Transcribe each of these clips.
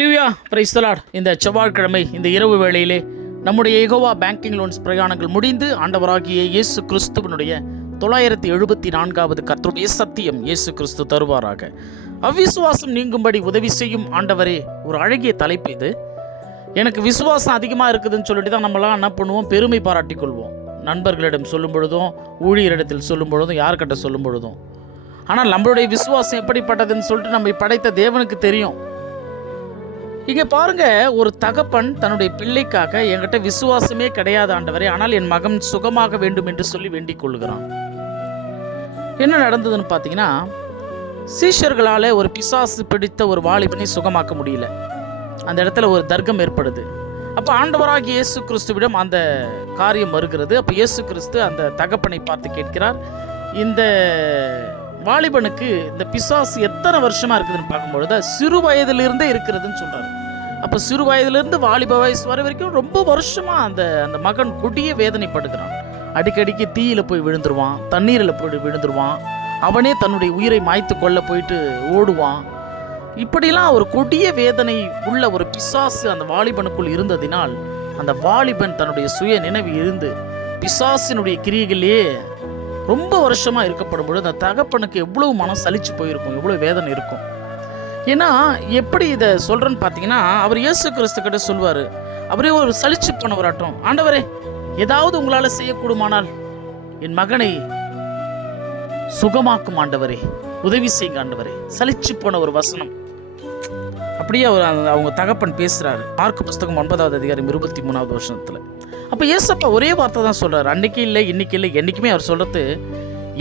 Hallelujah, praise the Lord. இந்த செவ்வாய்க்கிழமை இந்த இரவு வேளையிலே நம்முடைய யெகோவா பேங்கிங் லோன்ஸ் பிரயாணங்கள் முடிந்து ஆண்டவராகிய இயேசு கிறிஸ்துவனுடைய 974வது கர்த்தருடைய சத்தியம் இயேசு கிறிஸ்து தருவாராக. அவ்விசுவாசம் நீங்கும்படி உதவி செய்யும் ஆண்டவரே, ஒரு அழகிய தலைப்பு இது. எனக்கு விசுவாசம் அதிகமாக இருக்குதுன்னு சொல்லிட்டு தான் நம்மளாம் என்ன பண்ணுவோம், பெருமை பாராட்டி கொள்வோம். நண்பர்களிடம் சொல்லும் பொழுதும், ஊழியரிடத்தில் சொல்லும் பொழுதும், யார்கிட்ட சொல்லும் பொழுதும். ஆனால் நம்மளுடைய விசுவாசம் எப்படிப்பட்டதுன்னு சொல்லிட்டு நம்மை படைத்த தேவனுக்கு தெரியும். இங்கே பாருங்க, ஒரு தகப்பன் தன்னுடைய பிள்ளைக்காக என்கிட்ட விசுவாசமே கிடையாது ஆண்டவரே, ஆனால் என் மகன் சுகமாக வேண்டும் என்று சொல்லி வேண்டிக் கொள்கிறான். என்ன நடந்ததுன்னு பார்த்தீங்கன்னா, சீஷர்களால் ஒரு பிசாசு பிடித்த ஒரு வாலிபனை சுகமாக்க முடியல. அந்த இடத்துல ஒரு தர்க்கம் ஏற்படுது. அப்போ ஆண்டவராகிய இயேசு கிறிஸ்துவிடம் அந்த காரியம் வருகிறது. அப்போ இயேசு கிறிஸ்து அந்த தகப்பனை பார்த்து கேட்கிறார், இந்த வாலிபனுக்கு இந்த பிசாசு எத்தனை வருஷமாக இருக்குதுன்னு பார்க்கும்பொழுது சிறு வயதிலிருந்தே இருக்கிறதுன்னு சொல்கிறார். அப்போ சிறு வயதிலிருந்து வாலிப வயசு வர வரைக்கும் ரொம்ப வருஷமாக அந்த மகன் கொடிய வேதனைப்படுகிறான். அடிக்கடிக்கு தீயில் போய் விழுந்துருவான், தண்ணீரில் போய் விழுந்துருவான், அவனே தன்னுடைய உயிரை மாய்த்து கொள்ள போயிட்டு ஓடுவான். இப்படிலாம் ஒரு கொடிய வேதனை உள்ள ஒரு பிசாசு அந்த வாலிபனுக்குள் இருந்ததினால் அந்த வாலிபன் தன்னுடைய சுய நினைவு இருந்து பிசாசினுடைய கிரியைகளிலே ரொம்ப வருஷமாக இருக்கப்படும் பொழுது அந்த தகப்பனுக்கு எவ்வளவு மனம் சலிச்சு போயிருக்கும், எவ்வளோ வேதனை இருக்கும். ஏன்னா எப்படி இதை சொல்கிறேன்னு பார்த்தீங்கன்னா, அவர் இயேசு கிறிஸ்து கிட்ட சொல்வார், அவரே ஒரு சலிச்சு போனவராட்டம், ஆண்டவரே ஏதாவது உங்களால் செய்யக்கூடுமானால் என் மகனை சுகமாக்கும் ஆண்டவரே, உதவி செய்யுங்க ஆண்டவரே. சலிச்சு போன ஒரு வசனம். அப்படியே அவங்க தகப்பன் பேசுகிறாரு. மார்க் புஸ்தகம் 9வது அதிகாரம் 23வது வசனத்தில். அப்போ ஏசப்பா ஒரே வார்த்தை தான் சொல்கிறார், அன்னைக்கு இல்லை இன்னைக்கு இல்லை என்றைக்குமே. அவர் சொல்கிறது,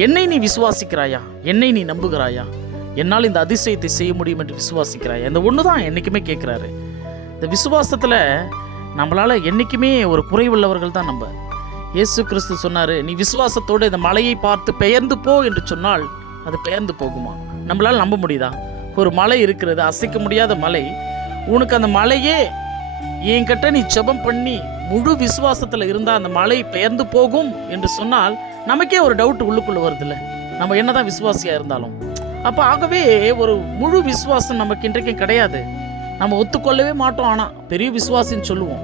என்னை நீ விசுவாசிக்கிறாயா, என்னை நீ நம்புகிறாயா, என்னால் இந்த அதிசயத்தை செய்ய முடியும் என்று விசுவாசிக்கிறாயா. இந்த ஒன்று தான் என்றைக்குமே கேட்குறாரு. இந்த விசுவாசத்தில் நம்மளால் என்றைக்குமே ஒரு குறைவுள்ளவர்கள் தான் நம்ம. இயேசு கிறிஸ்து சொன்னார், நீ விசுவாசத்தோடு இந்த மலையை பார்த்து பெயர்ந்து போ என்று சொன்னால் அது பெயர்ந்து போகுமா? நம்மளால் நம்ப முடியுதா? ஒரு மலை இருக்கிறது, அசைக்க முடியாத மலை. உனக்கு அந்த மலையே என்கிட்ட நீ ஜெபம் பண்ணி முழு விசுவாசத்தில் இருந்தால் அந்த மலை பெயர்ந்து போகும் என்று சொன்னால் நமக்கே ஒரு டவுட் உள்ளுக்குள்ளே வருதில்ல, நம்ம என்னதான் விசுவாசியாக இருந்தாலும். அப்போ ஆகவே ஒரு முழு விசுவாசம் நமக்கு இன்றைக்கும் கிடையாது. நம்ம ஒத்துக்கொள்ளவே மாட்டோம், ஆனால் பெரிய விசுவாசின்னு சொல்லுவோம்.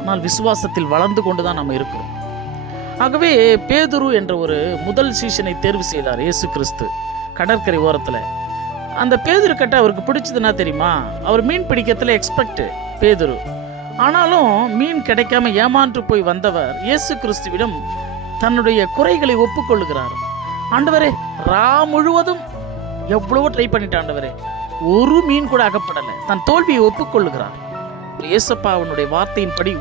ஆனால் விசுவாசத்தில் வளர்ந்து கொண்டு தான் நம்ம இருக்கிறோம். ஆகவே பேதுரு என்ற ஒரு முதல் சீஷனை தேர்வு செய்தார் இயேசு கிறிஸ்து கடற்கரை ஓரத்தில். அந்த பேதுரு கிட்ட அவருக்கு பிடிச்சதுன்னா தெரியுமா, அவர் மீன் பிடிக்கிறதுல எக்ஸ்பெக்ட் பேதுரு. ஆனாலும் மீன் கிடைக்காம ஏமாற்று போய் வந்தவர் இயேசு கிறிஸ்துவிடம் தன்னுடைய குறைகளை ஒப்புக்கொள்ளுகிறார். ஆண்டவரே, ரா முழுவதும் எவ்வளவோ ட்ரை பண்ணிட்டு ஆண்டவரே, ஒரு மீன் கூட அகப்படலை. தன் தோல்வியை ஒப்புக்கொள்ளுகிறார். இயேசப்பா அவனுடைய வார்த்தையின்படி,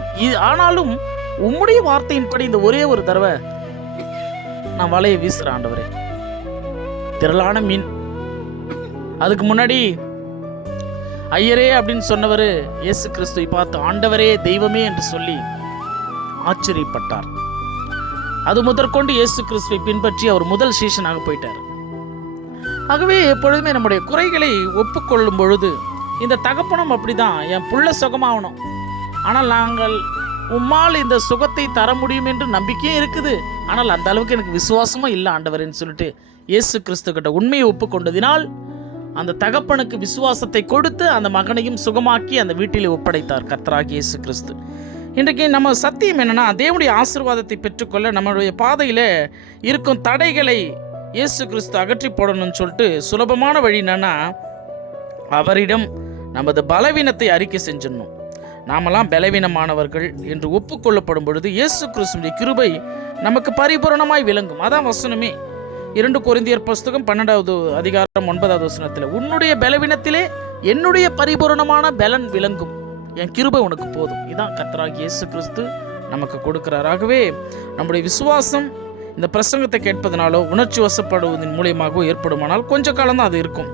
ஆனாலும் உம்முடைய வார்த்தையின்படி இந்த ஒரே ஒரு தடவை நான் வலையை வீசுகிறேன் ஆண்டவரே. திரளான மீன். அதுக்கு முன்னாடி ஐயரே அப்படின்னு சொன்னவர் இயேசு கிறிஸ்துவை பார்த்து ஆண்டவரே தெய்வமே என்று சொல்லி ஆச்சரியப்பட்டார். அது முதற்கொண்டு இயேசு கிறிஸ்துவை பின்பற்றி அவர் முதல் சீஷனாக போயிட்டார். ஆகவே எப்பொழுதுமே நம்முடைய குறைகளை ஒப்புக்கொள்ளும் பொழுது, இந்த தகப்பனும் அப்படிதான், என் புள்ள சுகமாகணும், ஆனால் நாங்கள் உம்மால் இந்த சுகத்தை தர முடியும் என்று நம்பிக்கையும் இருக்குது, ஆனால் அந்த அளவுக்கு எனக்கு விசுவாசமும் இல்லை ஆண்டவரேன்னு சொல்லிட்டு இயேசு கிறிஸ்து கிட்ட உண்மையை ஒப்புக்கொண்டதினால் அந்த தகப்பனுக்கு விசுவாசத்தை கொடுத்து அந்த மகனையும் சுகமாக்கி அந்த வீட்டிலே ஒப்படைத்தார் கர்த்தராகிய இயேசு கிறிஸ்து. இன்றைக்கு நம்ம சத்தியம் என்னன்னா, தேவனுடைய ஆசீர்வாதத்தை பெற்றுக்கொள்ள நம்மளுடைய பாதையில் இருக்கும் தடைகளை இயேசு கிறிஸ்து அகற்றி போடணும்னு சொல்லிட்டு சுலபமான வழி என்னன்னா, அவரிடம் நமது பலவீனத்தை அறிக்கை செஞ்சிடணும். நாமெல்லாம் பலவீனமானவர்கள் என்று ஒப்புக்கொள்ளப்படும் பொழுது இயேசு கிறிஸ்துவின் கிருபை நமக்கு பரிபூரணமாய் விளங்கும். அதான் வசனமே. 2 கொரிந்தியர் புஸ்தகம் 12வது அதிகாரம் 9வது வசனத்தில், உன்னுடைய பலவீனத்திலே என்னுடைய பரிபூரணமான பலன் விளங்கும், என் கிருபை உனக்கு போதும். இதான் கர்த்தராகிய இயேசு கிறிஸ்து நமக்கு கொடுக்கிறார். ஆகவே நம்முடைய விசுவாசம் இந்த பிரசங்கத்தை கேட்பதனாலோ உணர்ச்சி வசப்படுவதன் மூலியமாகவோ ஏற்படுமானால் கொஞ்ச காலம்தான் அது இருக்கும்.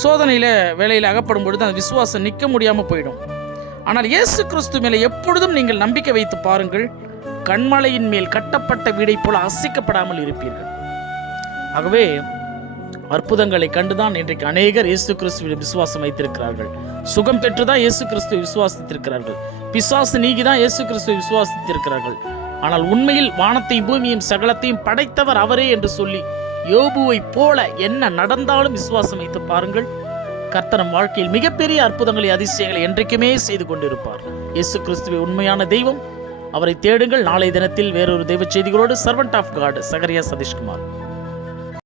சோதனையில் வேலையில் அகப்படும் பொழுது அந்த விசுவாசம் நிற்க முடியாமல் போயிடும். ஆனால் இயேசு கிறிஸ்து மேலே எப்பொழுதும் நீங்கள் நம்பிக்கை வைத்து பாருங்கள், கண்மலையின் மேல் கட்டப்பட்ட வீடை போல அசைக்கப்படாமல் இருப்பீர்கள். ஆகவே அற்புதங்களை கண்டுதான் இன்றைக்கு அநேகர் இயேசு கிறிஸ்துவின் விசுவாசம் வைத்திருக்கிறார்கள். சுகம் பெற்றுதான் இயேசு கிறிஸ்துவை விசுவாசித்திருக்கிறார்கள். பிசாசு நீங்கிதான் இயேசு கிறிஸ்துவை விசுவாசித்திருக்கிறார்கள். ஆனால் உண்மையில் வானத்தையும் பூமியையும் சகலத்தையும் படைத்தவர் அவரே என்று சொல்லி யோபுவை போல என்ன நடந்தாலும் விசுவாசம் வைத்து பாருங்கள், கர்த்தர் நம் வாழ்க்கையில் மிகப்பெரிய அற்புதங்களை அதிசயங்களை என்றைக்குமே செய்து கொண்டிருப்பார். இயேசு கிறிஸ்துவை உண்மையான தெய்வம். அவரை தேடுங்கள். நாளை தினத்தில் வேறொரு தெய்வ செய்திகளோடு servant of God Zachariah Satishkumar.